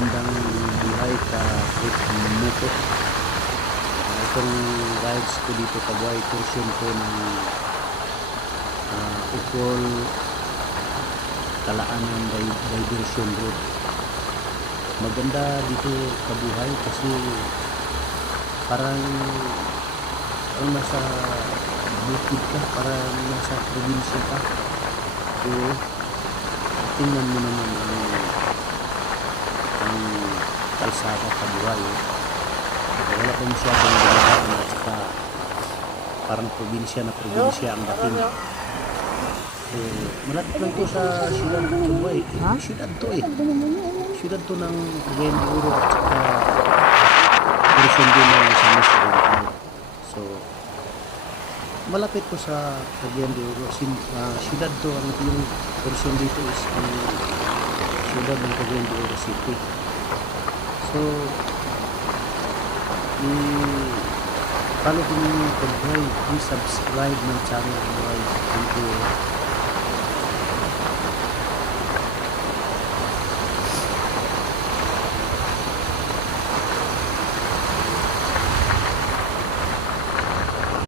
magandang buhay ka trip moto. Itong rides ko dito kabuhay portion ko ng Ukol Kalaanan Diversion Road. Maganda dito kabuhay kasi parang nasa bukid ka, parang nasa probinsya ka. So tingnan mo naman ang kalsada kabuhay. Wala pa masyadong gano'n at saka parang probinsya na probinsya ang dating. So malapit lang to sa siyudad kabuhay. Siyudad to siyudad to ng Cagayan de Oro at saka portion din ng San Luis Oriental. So malapit po sa Cagayan de Oro. Siyudad to, yung portion dito is ang siyudad ng Cagayan de Oro City. So follow ko yung pag-buhay, please subscribe ng channel Buhay. Thank you.